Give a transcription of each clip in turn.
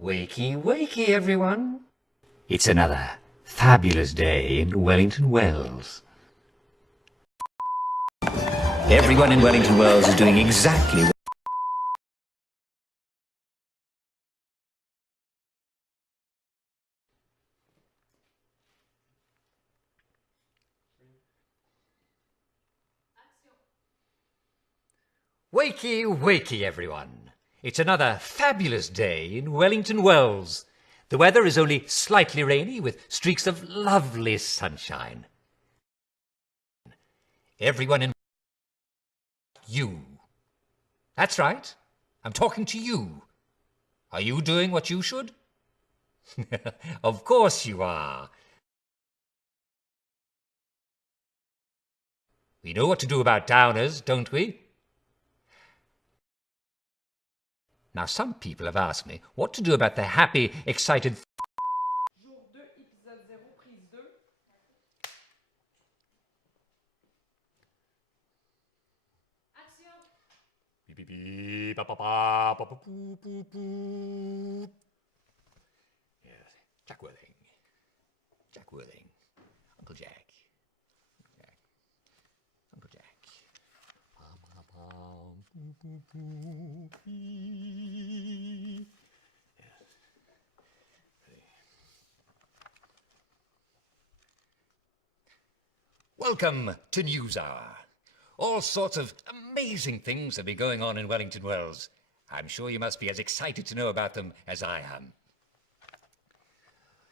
Wakey, wakey, everyone. It's another fabulous day in Wellington Wells. Everyone in Wellington Wells is doing exactly what... Wakey, wakey, everyone. It's another fabulous day in Wellington Wells. The weather is only slightly rainy with streaks of lovely sunshine. Everyone in... You. That's right. I'm talking to you. Are you doing what you should? Of course you are. We know what to do about downers, don't we? Now, some people have asked me what to do about the happy, excited... Jour 2, épisode 0, prise 2. Action! Beep, beep, beep, ba, ba, ba, ba, ba, boo, boo, boo. Yes, Jack Worthing. Jack Worthing. Uncle Jack. Jack. Uncle Jack. Bum, bum, bum, boo, boo, boo, bee. Yes. Welcome to NewsHour. All sorts of amazing things have been going on in Wellington Wells. I'm sure you must be as excited to know about them as I am.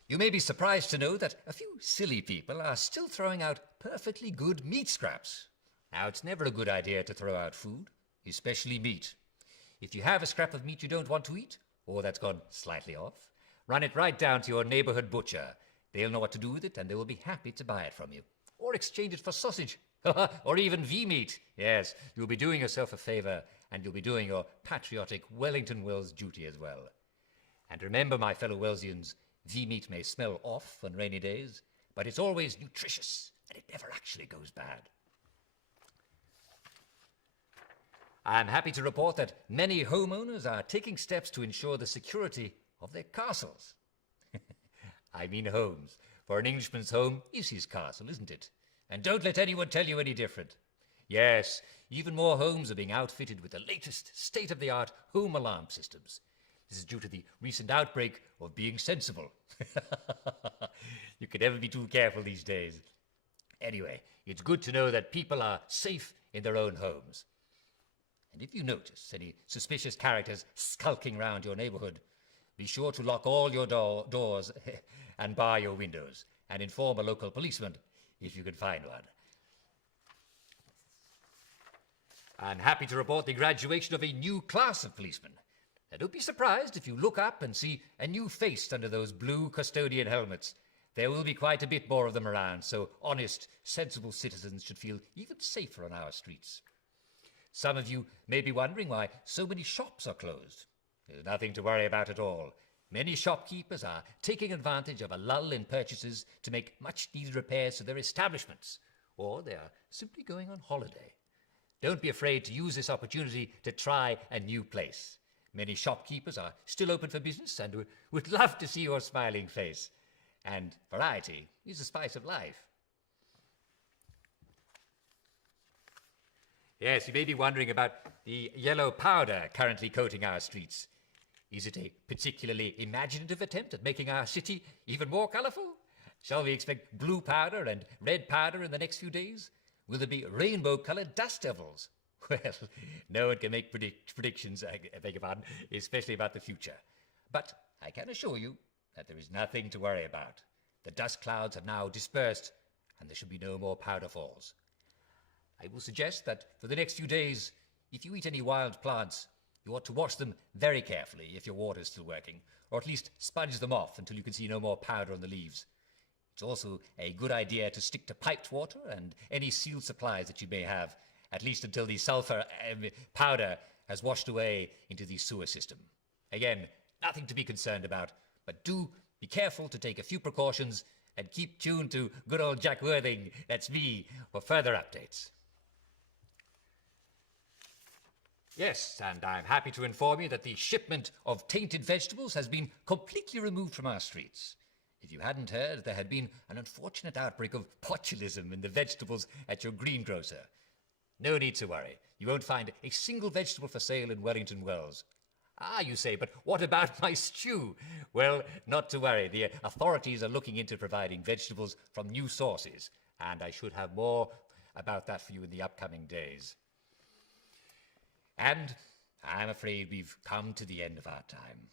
You may be surprised to know that a few silly people are still throwing out perfectly good meat scraps. Now, it's never a good idea to throw out food, especially meat. If you have a scrap of meat you don't want to eat, or that's gone slightly off, run it right down to your neighborhood butcher. They'll know what to do with it and they will be happy to buy it from you. Or exchange it for sausage, or even V-meat. Yes, you'll be doing yourself a favor and you'll be doing your patriotic Wellington Wells duty as well. And remember, my fellow Wellsians, V-meat may smell off on rainy days, but it's always nutritious and it never actually goes bad. I'm happy to report that many homeowners are taking steps to ensure the security of their castles. I mean homes, for an Englishman's home is his castle, isn't it? And don't let anyone tell you any different. Yes, even more homes are being outfitted with the latest state-of-the-art home alarm systems. This is due to the recent outbreak of being sensible. You can never be too careful these days. Anyway, it's good to know that people are safe in their own homes. And if you notice any suspicious characters skulking around your neighborhood, be sure to lock all your doors and bar your windows, and inform a local policeman if you can find one. I'm happy to report the graduation of a new class of policemen. Now, don't be surprised if you look up and see a new face under those blue custodian helmets. There will be quite a bit more of them around, so honest, sensible citizens should feel even safer on our streets. Some of you may be wondering why so many shops are closed. There's nothing to worry about at all. Many shopkeepers are taking advantage of a lull in purchases to make much-needed repairs to their establishments, or they are simply going on holiday. Don't be afraid to use this opportunity to try a new place. Many shopkeepers are still open for business and would love to see your smiling face. And variety is the spice of life. Yes, you may be wondering about the yellow powder currently coating our streets. Is it a particularly imaginative attempt at making our city even more colourful? Shall we expect blue powder and red powder in the next few days? Will there be rainbow-coloured dust devils? Well, no one can make predictions, I beg your pardon, especially about the future. But I can assure you that there is nothing to worry about. The dust clouds have now dispersed and there should be no more powder falls. I will suggest that for the next few days, if you eat any wild plants, you ought to wash them very carefully if your water is still working, or at least sponge them off until you can see no more powder on the leaves. It's also a good idea to stick to piped water and any sealed supplies that you may have, at least until the sulfur powder has washed away into the sewer system. Again, nothing to be concerned about, but do be careful to take a few precautions and keep tuned to good old Jack Worthing, that's me, for further updates. Yes, and I'm happy to inform you that the shipment of tainted vegetables has been completely removed from our streets. If you hadn't heard, there had been an unfortunate outbreak of botulism in the vegetables at your greengrocer. No need to worry. You won't find a single vegetable for sale in Wellington Wells. Ah, you say, but what about my stew? Well, not to worry. The authorities are looking into providing vegetables from new sources, and I should have more about that for you in the upcoming days. And I'm afraid we've come to the end of our time.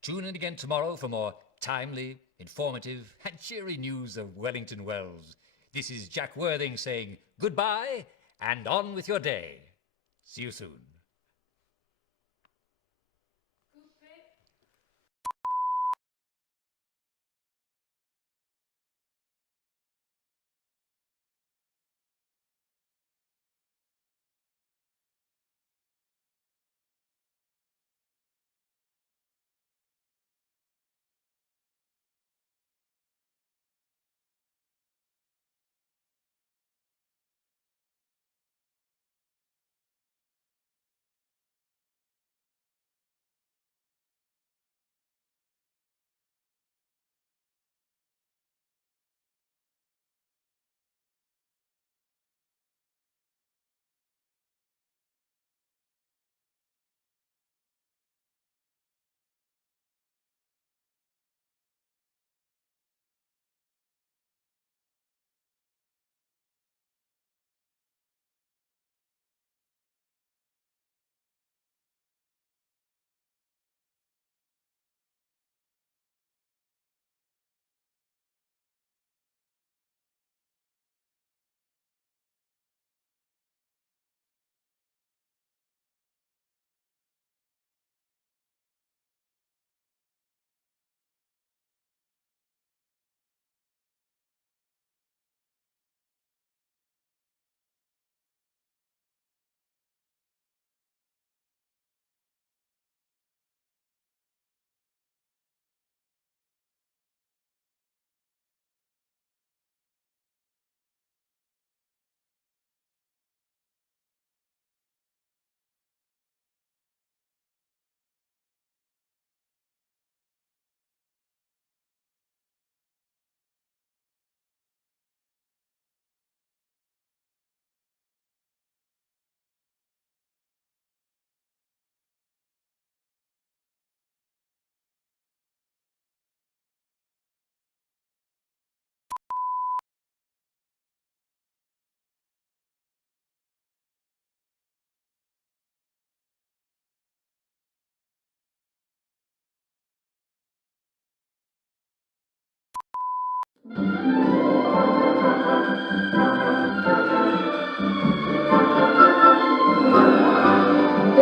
Tune in again tomorrow for more timely, informative, and cheery news of Wellington Wells. This is Jack Worthing saying goodbye and on with your day. See you soon.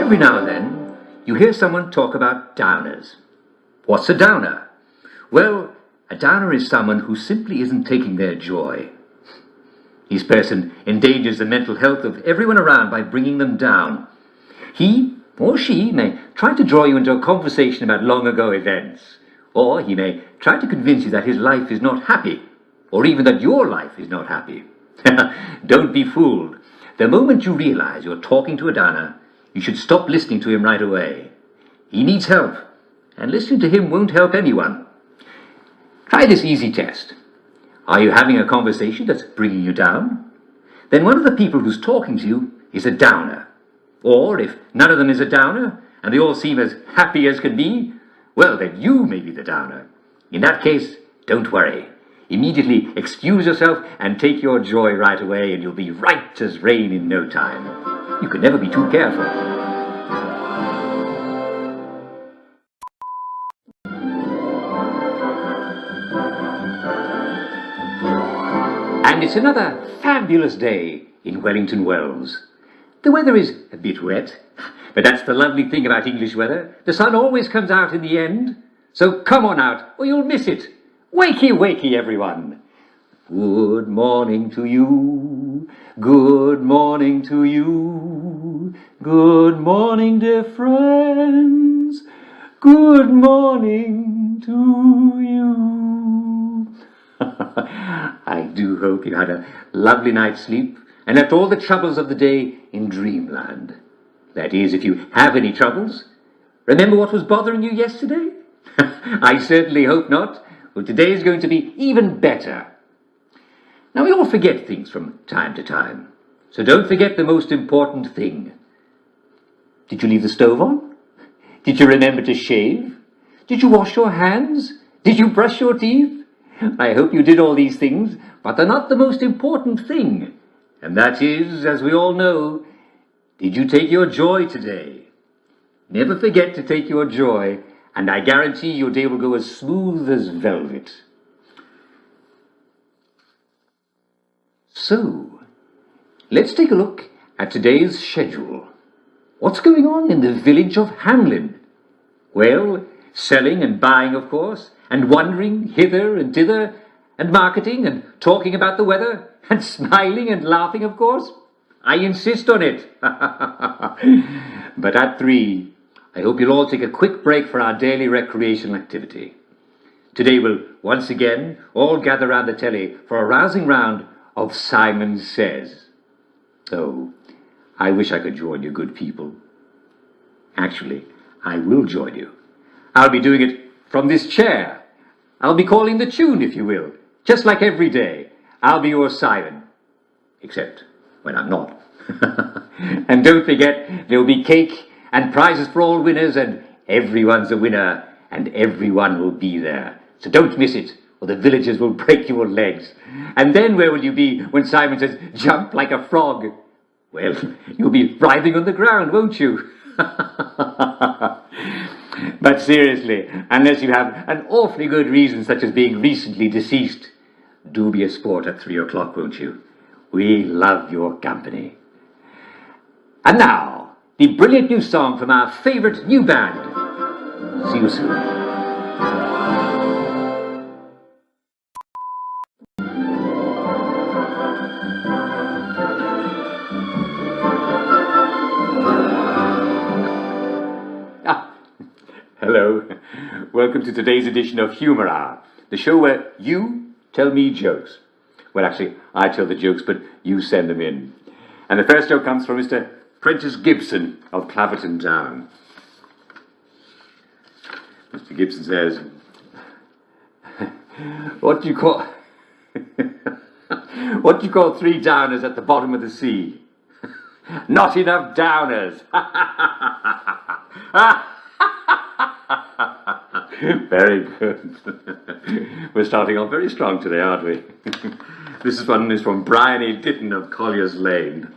Every now and then, you hear someone talk about downers. What's a downer? Well, a downer is someone who simply isn't taking their joy. This person endangers the mental health of everyone around by bringing them down. He or she may try to draw you into a conversation about long ago events, or he may try to convince you that his life is not happy, or even that your life is not happy. Don't be fooled. The moment you realize you're talking to a downer, you should stop listening to him right away. He needs help, and listening to him won't help anyone. Try this easy test. Are you having a conversation that's bringing you down? Then one of the people who's talking to you is a downer. Or if none of them is a downer, and they all seem as happy as can be, well, then you may be the downer. In that case, don't worry. Immediately excuse yourself and take your joy right away, and you'll be right as rain in no time. You can never be too careful. And it's another fabulous day in Wellington Wells. The weather is a bit wet, but that's the lovely thing about English weather. The sun always comes out in the end. So come on out, or you'll miss it. Wakey, wakey, everyone. Good morning to you. Good morning to you. Good morning, dear friends. Good morning to you. I do hope you had a lovely night's sleep and left all the troubles of the day in dreamland. That is, if you have any troubles. Remember what was bothering you yesterday? I certainly hope not. Well, today is going to be even better. Now, we all forget things from time to time. So don't forget the most important thing. Did you leave the stove on? Did you remember to shave? Did you wash your hands? Did you brush your teeth? I hope you did all these things, but they're not the most important thing. And that is, as we all know, did you take your joy today? Never forget to take your joy, and I guarantee your day will go as smooth as velvet. So, let's take a look at today's schedule. What's going on in the village of Hamlin? Well, selling and buying, of course, and wandering hither and thither, and marketing and talking about the weather, and smiling and laughing, of course. I insist on it. But at 3, I hope you'll all take a quick break for our daily recreational activity. Today we'll once again all gather round the telly for a rousing round of Simon Says. Oh, I wish I could join you, good people. Actually, I will join you. I'll be doing it from this chair. I'll be calling the tune, if you will, just like every day. I'll be your Simon. Except when I'm not. And don't forget, there'll be cake and prizes for all winners, and everyone's a winner, and everyone will be there. So don't miss it, or the villagers will break your legs. And then where will you be when Simon says, jump like a frog? Well, you'll be writhing on the ground, won't you? But seriously, unless you have an awfully good reason, such as being recently deceased, do be a sport at 3 o'clock, won't you? We love your company. And now, the brilliant new song from our favourite new band. See you soon. Hello. Welcome to today's edition of Humour Hour, the show where you tell me jokes. Well, actually, I tell the jokes, but you send them in. And the first joke comes from Mr. Prentice Gibson of Claverton Down. Mr. Gibson says, what do you call 3 downers at the bottom of the sea? Not enough downers. Very good. We're starting off very strong today, aren't we? This one is from Brian E. Ditton of Collier's Lane.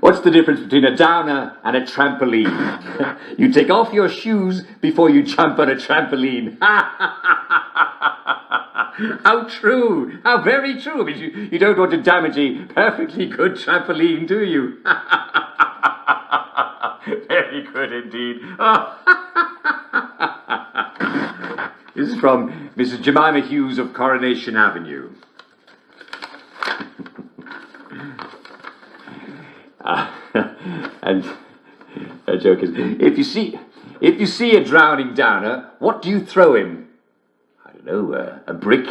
What's the difference between a downer and a trampoline? You take off your shoes before you jump on a trampoline. How true! How very true! I mean, you don't want to damage a perfectly good trampoline, do you? Very good indeed. This is from Mrs. Jemima Hughes of Coronation Avenue. And her joke is, if you see a drowning downer, what do you throw him? I don't know, a brick?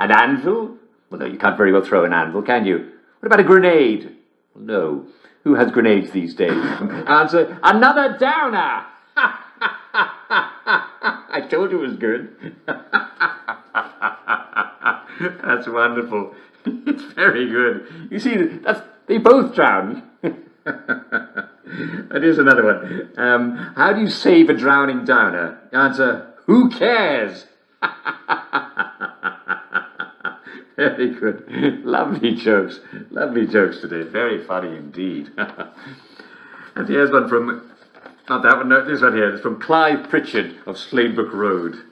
An anvil? Well, no, you can't very well throw an anvil, can you? What about a grenade? No. Who has grenades these days? Answer, another downer! I told you it was good. That's wonderful. It's very good. You see, they both drown. And here's another one. How do you save a drowning downer? Answer, who cares? Very good. Lovely jokes. Lovely jokes today. Very funny indeed. And here's one from, not that one, no, this one here. It's from Clive Pritchard of Sladebrook Road.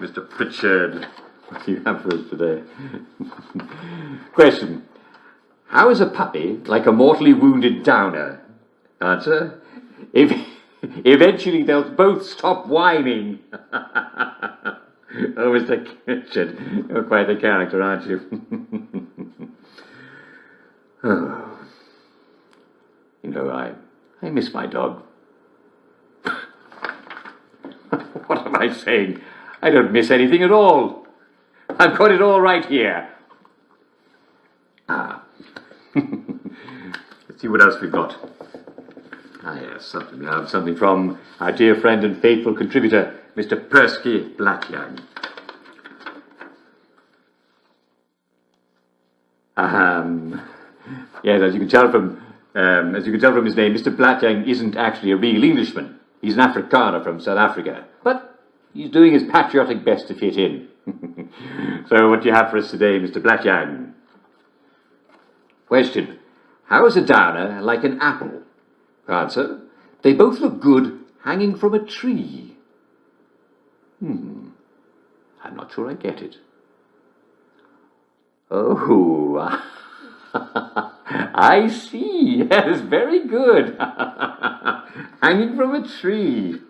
Mr. Pritchard, what do you have for us today? Question. How is a puppy like a mortally wounded downer? Answer. Eventually they'll both stop whining. Oh, Mr. Pritchard, you're quite a character, aren't you? Oh. You know, I miss my dog. What am I saying? I don't miss anything at all. I've got it all right here. see what else we've got. Ah, yes, something. We have something from our dear friend and faithful contributor, Mr. Persky Blackyoung. Yes, as you can tell from his name, Mr. Blackyoung isn't actually a real Englishman. He's an Afrikaner from South Africa, but he's doing his patriotic best to fit in. So, what do you have for us today, Mr. Blackyoung? Question: how is a downer like an apple? Answer: they both look good hanging from a tree. I'm not sure I get it. Oh, I see. Yes, very good. Hanging from a tree.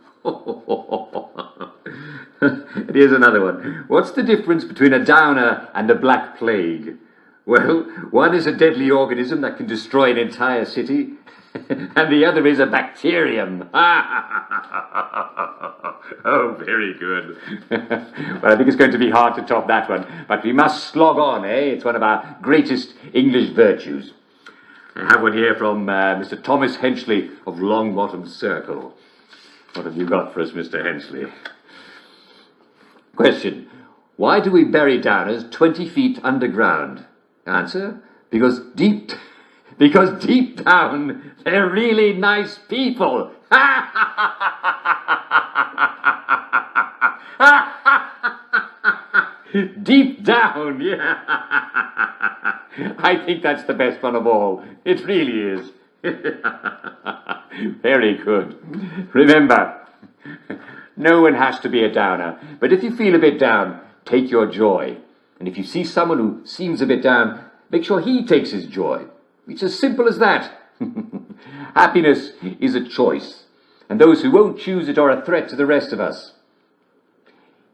And here's another one. What's the difference between a downer and the Black Plague? Well, one is a deadly organism that can destroy an entire city, and the other is a bacterium. Oh, very good. Well, I think it's going to be hard to top that one, but we must slog on, eh? It's one of our greatest English virtues. I have one here from Mr. Thomas Henchley of Longbottom Circle. What have you got for us, Mr. Henchley? Question: why do we bury downers 20 feet underground? Answer: because deep down, they're really nice people. Deep down, yeah. I think that's the best one of all. It really is. Very good. Remember, no one has to be a downer, but if you feel a bit down, take your joy. And if you see someone who seems a bit down, make sure he takes his joy. It's as simple as that. Happiness is a choice, and those who won't choose it are a threat to the rest of us.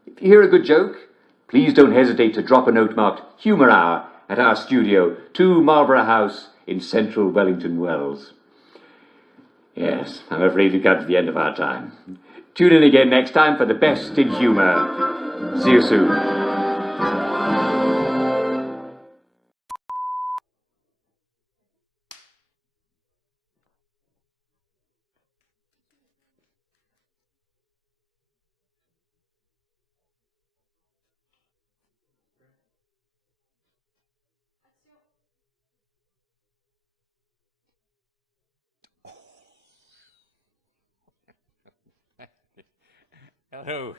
If you hear a good joke, please don't hesitate to drop a note marked Humour Hour at our studio, 2 Marlborough House in central Wellington Wells. Yes, I'm afraid we've come to the end of our time. Tune in again next time for the best in humour. See you soon. Hello,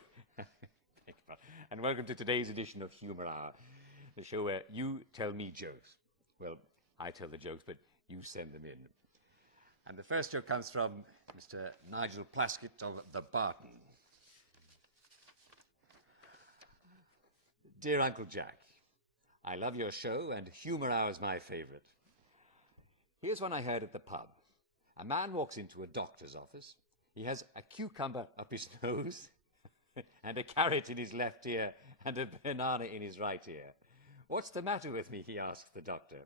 and welcome to today's edition of Humour Hour, the show where you tell me jokes. Well, I tell the jokes, but you send them in. And the first joke comes from Mr. Nigel Plaskett of The Barton. Dear Uncle Jack, I love your show, and Humour Hour is my favourite. Here's one I heard at the pub. A man walks into a doctor's office. He has a cucumber up his nose, and a carrot in his left ear, and a banana in his right ear. What's the matter with me? He asks the doctor.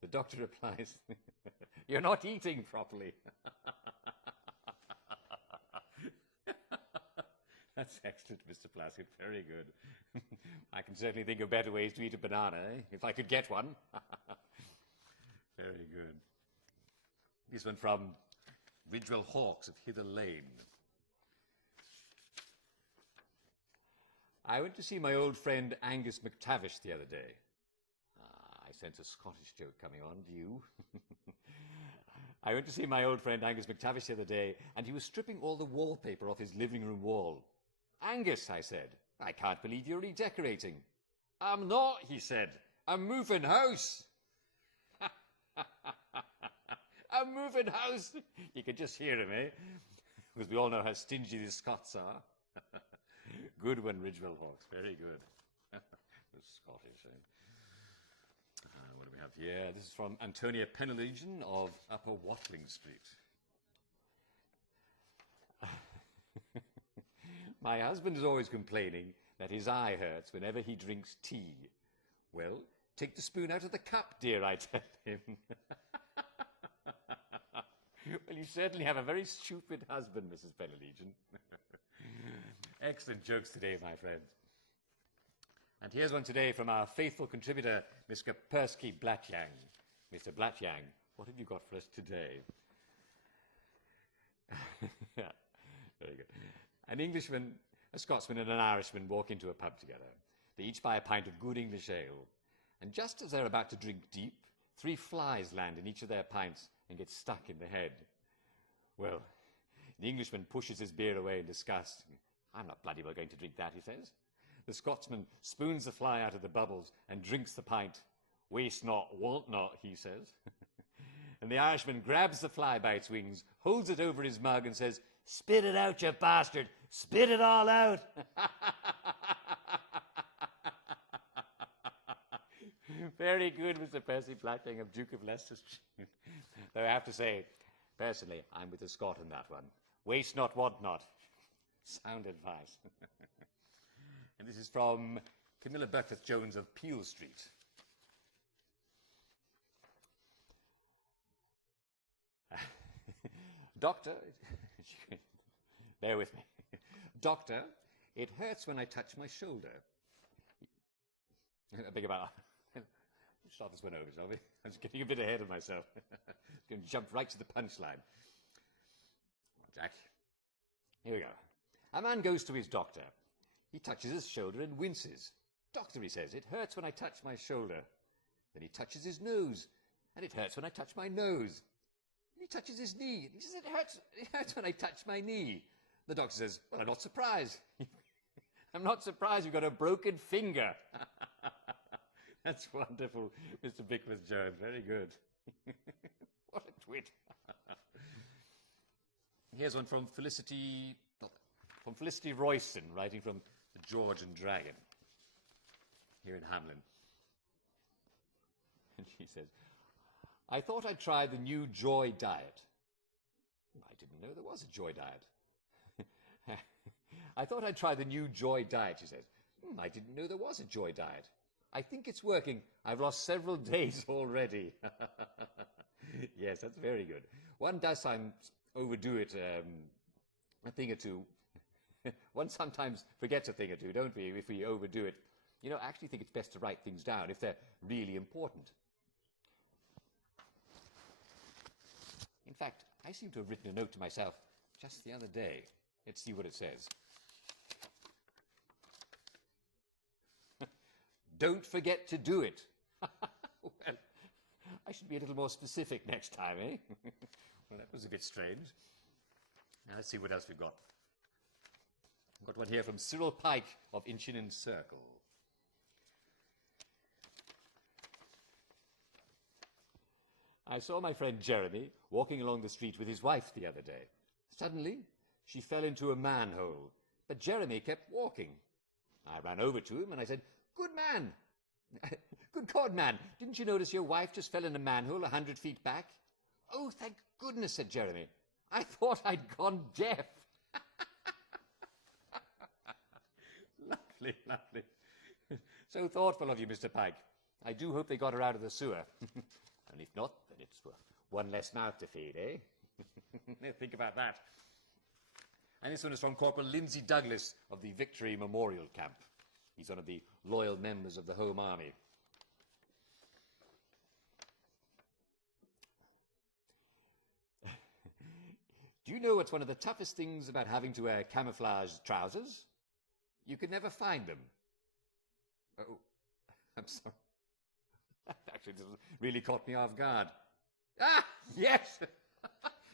The doctor replies, you're not eating properly. That's excellent, Mr. Plaskett. Very good. I can certainly think of better ways to eat a banana, if I could get one. Very good. This one from Ridgewell Hawks of Hither Lane. I went to see my old friend Angus McTavish the other day. I sense a Scottish joke coming on, do you? I went to see my old friend Angus McTavish the other day, and he was stripping all the wallpaper off his living room wall. Angus, I said, I can't believe you're redecorating. I'm not, he said. I'm moving house. I'm moving house. You can just hear him, eh? Because we all know how stingy the Scots are. Good one, Ridgewell Hawks. Very good. The Scottish, eh? What do we have here? This is from Antonia Penelegion of Upper Watling Street. My husband is always complaining that his eye hurts whenever he drinks tea. Well, take the spoon out of the cup, dear, I tell him. Well, you certainly have a very stupid husband, Mrs. Penelegion. Excellent jokes today, my friends. And here's one today from our faithful contributor, Mr. Persky Blackyoung. Mr. Blackyoung, What have you got for us today? Yeah, very good. An Englishman, a Scotsman, and an Irishman walk into a pub together. They each buy a pint of good English ale. And just as they're about to drink deep, 3 flies land in each of their pints and get stuck in the head. Well, the Englishman pushes his beer away in disgust. I'm not bloody well going to drink that, he says. The Scotsman spoons the fly out of the bubbles and drinks the pint. Waste not, want not, he says. And the Irishman grabs the fly by its wings, holds it over his mug and says, "Spit it out, you bastard! Spit it all out!" Very good, Mr. Percy Blackling of Duke of Leicester Street. Though I have to say, personally, I'm with the Scot on that one. Waste not, want not. Sound advice. And this is from Camilla Beckwith-Jones of Peel Street. Doctor, bear with me. Doctor, it hurts when I touch my shoulder. I beg your pardon. Start this one over, shall we? I'm just getting a bit ahead of myself. Going to jump right to the punchline. Jack, here we go. A man goes to his doctor. He touches his shoulder and winces. "Doctor," he says, "it hurts when I touch my shoulder." Then he touches his nose, and it hurts when I touch my nose. And he touches his knee, and he says, it hurts when I touch my knee. The doctor says, "Well, I'm not surprised." "I'm not surprised you've got a broken finger." That's wonderful, Mr. Beckwith-Jones. Very good. What a twit. Here's one from Felicity Royston, writing from the George and Dragon, here in Hamlin. And she says, "I thought I'd try the new Joy diet." I didn't know there was a Joy diet. "I thought I'd try the new Joy diet," she says. I didn't know there was a Joy diet. I think it's working. I've lost several days already." Yes, that's very good. One does sometimes overdo it a thing or two. One sometimes forgets a thing or two, don't we, if we overdo it. You know, I actually think it's best to write things down if they're really important. In fact, I seem to have written a note to myself just the other day. Let's see what it says. Don't forget to do it. Well, I should be a little more specific next time, eh? Well, that was a bit strange. Now, let's see what else we've got. I've got one here from Cyril Pike of Inchinnan Circle. I saw my friend Jeremy walking along the street with his wife the other day. Suddenly, she fell into a manhole, but Jeremy kept walking. I ran over to him and I said, "Good man, good God, man, didn't you notice your wife just fell in a manhole 100 feet back?" "Oh, thank goodness," said Jeremy. "I thought I'd gone deaf." Lovely, lovely. So thoughtful of you, Mr. Pike. I do hope they got her out of the sewer. And if not, then it's one less mouth to feed, eh? Think about that. And this one is from Corporal Lindsay Douglas of the Victory Memorial Camp. He's one of the loyal members of the Home Army. Do you know what's one of the toughest things about having to wear camouflage trousers? You can never find them. Oh, I'm sorry. Actually, this really caught me off guard. Ah, yes,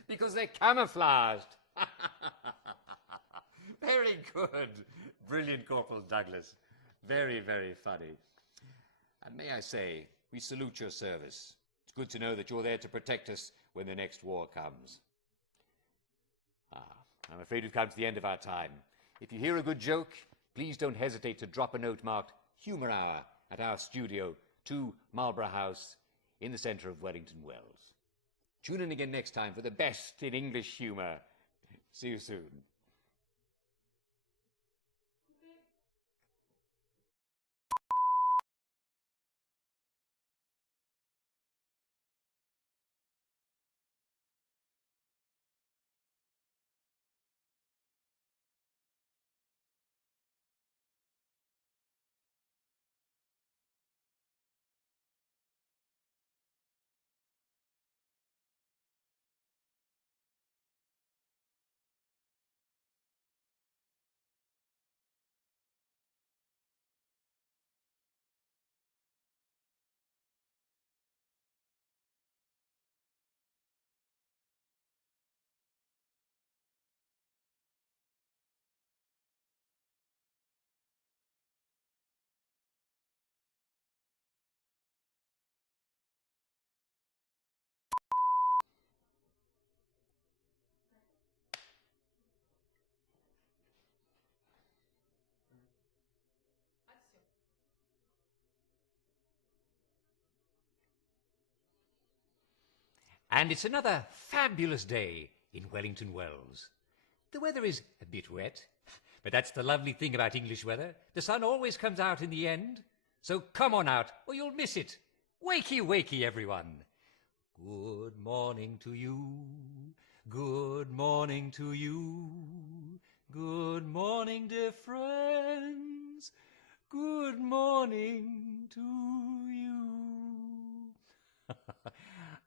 because they're camouflaged. Very good. Brilliant, Corporal Douglas. Very, very funny. And may I say, we salute your service. It's good to know that you're there to protect us when the next war comes. I'm afraid we've come to the end of our time. If you hear a good joke, please don't hesitate to drop a note marked Humour Hour at our studio, 2 Marlborough House, in the centre of Wellington Wells. Tune in again next time for the best in English humour. See you soon. And it's another fabulous day in Wellington Wells. The weather is a bit wet, but that's the lovely thing about English weather. The sun always comes out in the end. So come on out, or you'll miss it. Wakey, wakey, everyone. Good morning to you. Good morning to you. Good morning, dear friends. Good morning to you.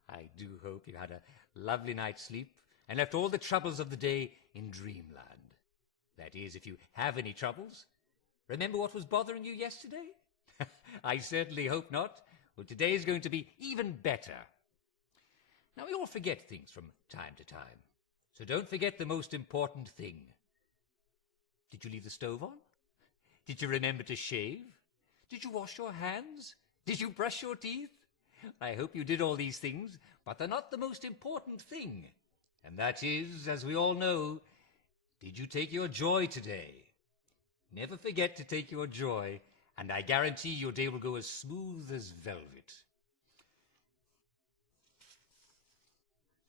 I do hope you had a lovely night's sleep and left all the troubles of the day in dreamland. That is, if you have any troubles. Remember what was bothering you yesterday? I certainly hope not. Well, today is going to be even better. Now, we all forget things from time to time. So don't forget the most important thing. Did you leave the stove on? Did you remember to shave? Did you wash your hands? Did you brush your teeth? I hope you did all these things, but they're not the most important thing. And that is, as we all know, did you take your joy today? Never forget to take your joy, and I guarantee your day will go as smooth as velvet.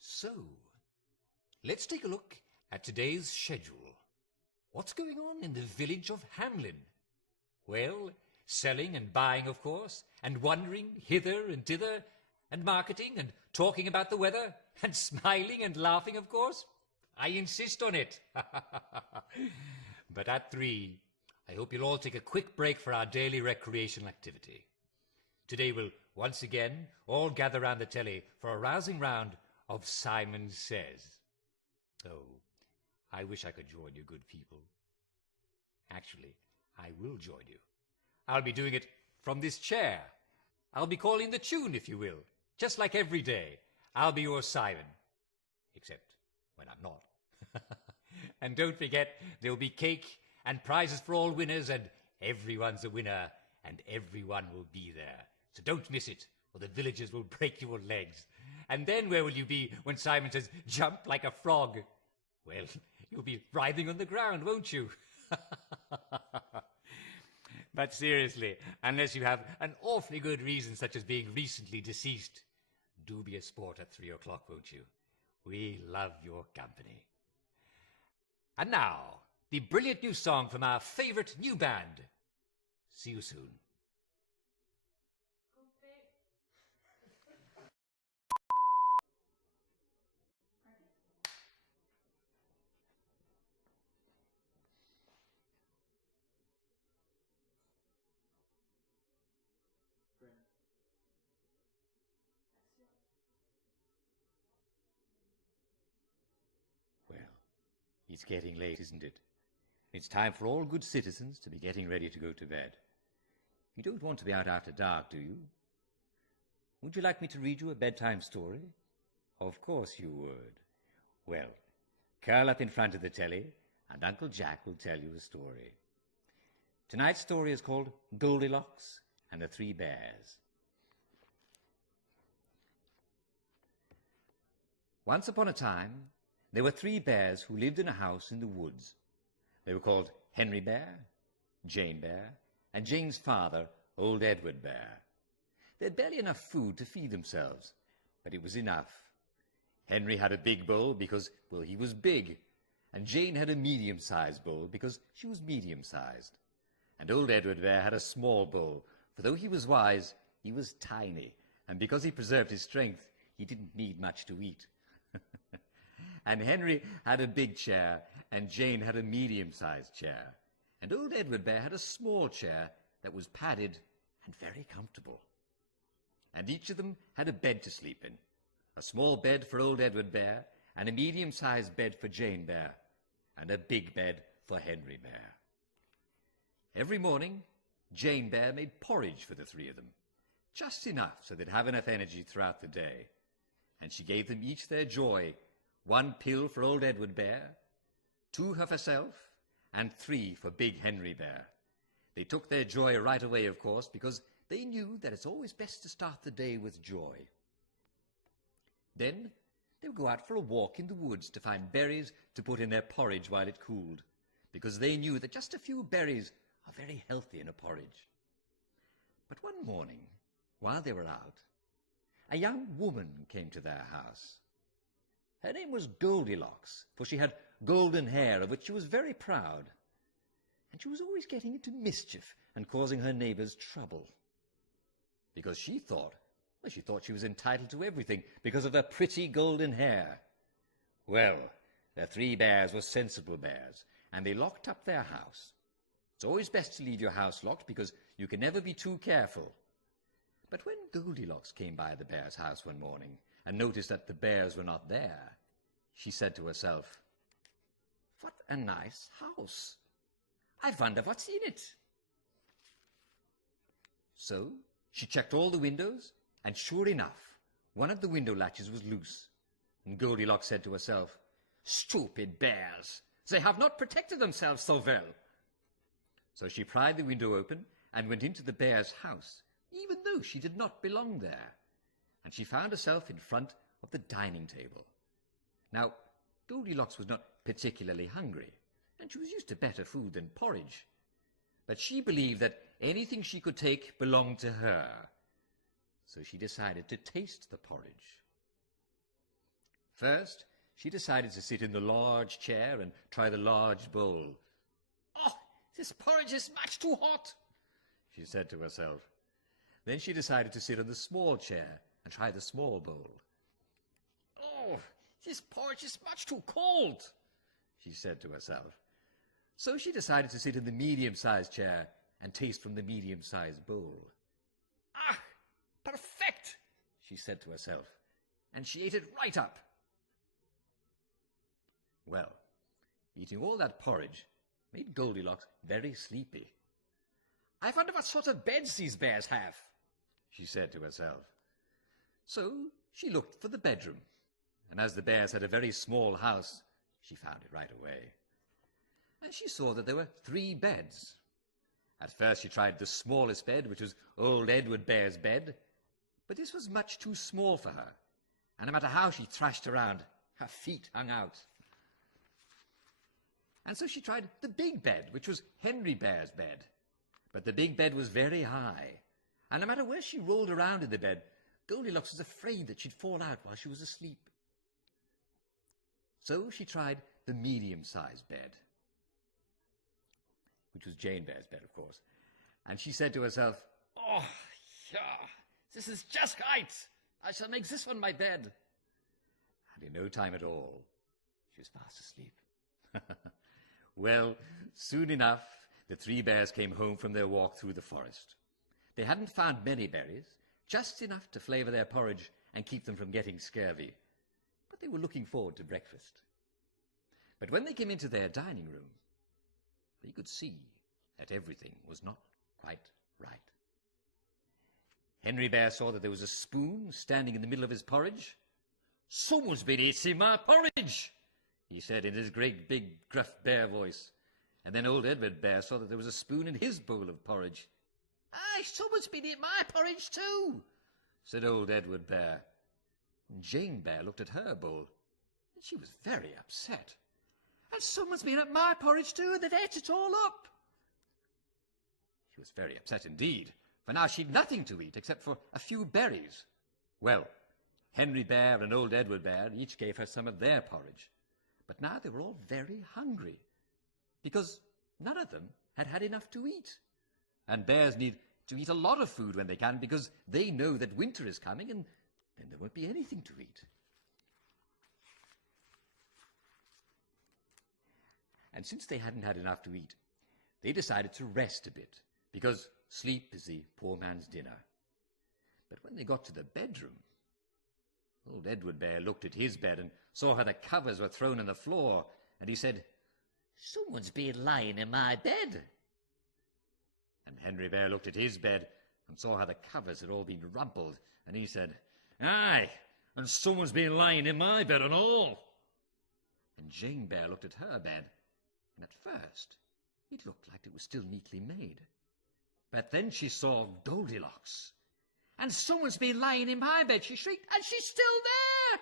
So, let's take a look at today's schedule. What's going on in the village of Hamlin? Well, selling and buying, of course, and wandering hither and thither, and marketing and talking about the weather, and smiling and laughing, of course. I insist on it. But at 3, I hope you'll all take a quick break for our daily recreational activity. Today we'll once again all gather round the telly for a rousing round of Simon Says. Oh, I wish I could join you, good people. Actually, I will join you. I'll be doing it from this chair. I'll be calling the tune, if you will, just like every day. I'll be your Simon, except when I'm not. And don't forget, there'll be cake and prizes for all winners, and everyone's a winner, and everyone will be there. So don't miss it, or the villagers will break your legs. And then where will you be when Simon says, jump like a frog? Well, you'll be writhing on the ground, won't you? But seriously, unless you have an awfully good reason, such as being recently deceased, do be a sport at 3 o'clock, won't you? We love your company. And now, the brilliant new song from our favourite new band. See you soon. Well, it's getting late, isn't it? It's time for all good citizens to be getting ready to go to bed. You don't want to be out after dark, do you? Would you like me to read you a bedtime story? Of course you would. Well, curl up in front of the telly, and Uncle Jack will tell you a story. Tonight's story is called Goldilocks and the Three Bears. Once upon a time, there were 3 bears who lived in a house in the woods. They were called Henry Bear, Jane Bear, and Jane's father, Old Edward Bear. They had barely enough food to feed themselves, but it was enough. Henry had a big bowl because, well, he was big, and Jane had a medium-sized bowl because she was medium-sized. And Old Edward Bear had a small bowl, for though he was wise, he was tiny, and because he preserved his strength, he didn't need much to eat. And Henry had a big chair, and Jane had a medium-sized chair. And Old Edward Bear had a small chair that was padded and very comfortable. And each of them had a bed to sleep in, a small bed for Old Edward Bear, and a medium-sized bed for Jane Bear, and a big bed for Henry Bear. Every morning, Jane Bear made porridge for the 3 of them, just enough so they'd have enough energy throughout the day. And she gave them each their joy, 1 pill for Old Edward Bear, 2 for herself, and 3 for Big Henry Bear. They took their joy right away, of course, because they knew that it's always best to start the day with joy. Then they would go out for a walk in the woods to find berries to put in their porridge while it cooled, because they knew that just a few berries are very healthy in a porridge. But one morning, while they were out, a young woman came to their house. Her name was Goldilocks, for she had golden hair, of which she was very proud. And she was always getting into mischief and causing her neighbors trouble. Because she thought she was entitled to everything because of her pretty golden hair. Well, the 3 bears were sensible bears, and they locked up their house. It's always best to leave your house locked because you can never be too careful. But when Goldilocks came by the bear's house one morning and noticed that the bears were not there, she said to herself, "What a nice house! I wonder what's in it." So she checked all the windows, and sure enough, one of the window latches was loose. And Goldilocks said to herself, "Stupid bears! They have not protected themselves so well." So she pried the window open and went into the bear's house, even though she did not belong there. And she found herself in front of the dining table. Now, Goldilocks was not particularly hungry, and she was used to better food than porridge. But she believed that anything she could take belonged to her. So she decided to taste the porridge. First, she decided to sit in the large chair and try the large bowl. "Oh, this porridge is much too hot," she said to herself. Then she decided to sit on the small chair and try the small bowl. "Oh, this porridge is much too cold," she said to herself. So she decided to sit in the medium-sized chair and taste from the medium-sized bowl. "Ah, perfect," she said to herself, and she ate it right up. Well, eating all that porridge made Goldilocks very sleepy. "I wonder what sort of beds these bears have," she said to herself. So she looked for the bedroom, and as the bears had a very small house, she found it right away. And she saw that there were 3 beds. At first she tried the smallest bed, which was old Edward Bear's bed, but this was much too small for her, and no matter how she thrashed around, her feet hung out. And so she tried the big bed, which was Henry Bear's bed. But the big bed was very high, and no matter where she rolled around in the bed, Goldilocks was afraid that she'd fall out while she was asleep. So she tried the medium-sized bed, which was Jane Bear's bed, of course. And she said to herself, "Oh, yeah, this is just right. I shall make this one my bed." And in no time at all, she was fast asleep. Well, soon enough, the 3 bears came home from their walk through the forest. They hadn't found many berries, just enough to flavor their porridge and keep them from getting scurvy. But they were looking forward to breakfast. But when they came into their dining room, they could see that everything was not quite right. Henry Bear saw that there was a spoon standing in the middle of his porridge. "Someone's been eating my porridge," he said in his great big gruff bear voice. And then old Edward Bear saw that there was a spoon in his bowl of porridge. "Aye, someone's been eating my porridge too," said old Edward Bear. And Jane Bear looked at her bowl, and she was very upset. "And someone's been at my porridge too, and they've ate it all up." She was very upset indeed, for now she'd nothing to eat except for a few berries. Well, Henry Bear and old Edward Bear each gave her some of their porridge. But now they were all very hungry, because none of them had had enough to eat. And bears need to eat a lot of food when they can, because they know that winter is coming and then there won't be anything to eat. And since they hadn't had enough to eat, they decided to rest a bit, because sleep is the poor man's dinner. But when they got to the bedroom, old Edward Bear looked at his bed and saw how the covers were thrown on the floor, and he said, "Someone's been lying in my bed." And Henry Bear looked at his bed and saw how the covers had all been rumpled, and he said, "Aye, and someone's been lying in my bed and all." And Jane Bear looked at her bed, and at first it looked like it was still neatly made. But then she saw Goldilocks. "And someone's been lying in my bed," she shrieked, "and she's still there!"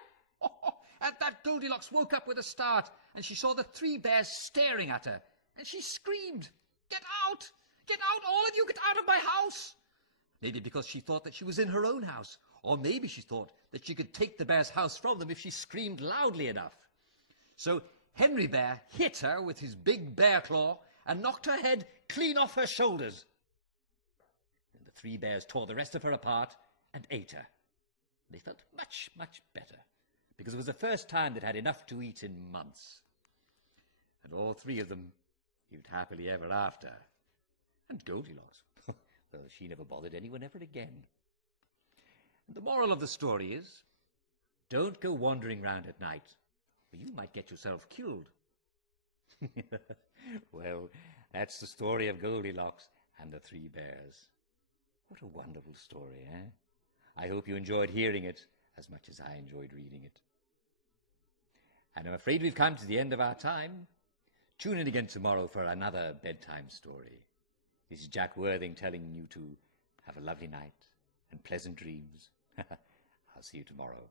At that, Goldilocks woke up with a start, and she saw the 3 bears staring at her, and she screamed, "Get out! Get out, all of you! Get out of my house!" Maybe because she thought that she was in her own house, Or maybe she thought that she could take the bear's house from them if she screamed loudly enough. So Henry Bear hit her with his big bear claw and knocked her head clean off her shoulders. And the three bears tore the rest of her apart and ate her. They felt much, much better, because it was the first time they'd had enough to eat in months. And all three of them lived happily ever after. And Goldilocks, well, she never bothered anyone ever again. And the moral of the story is, don't go wandering round at night, or you might get yourself killed. Well, that's the story of Goldilocks and the Three Bears. What a wonderful story, eh? I hope you enjoyed hearing it as much as I enjoyed reading it. And I'm afraid we've come to the end of our time. Tune in again tomorrow for another bedtime story. This is Jack Worthing telling you to have a lovely night and pleasant dreams. I'll see you tomorrow.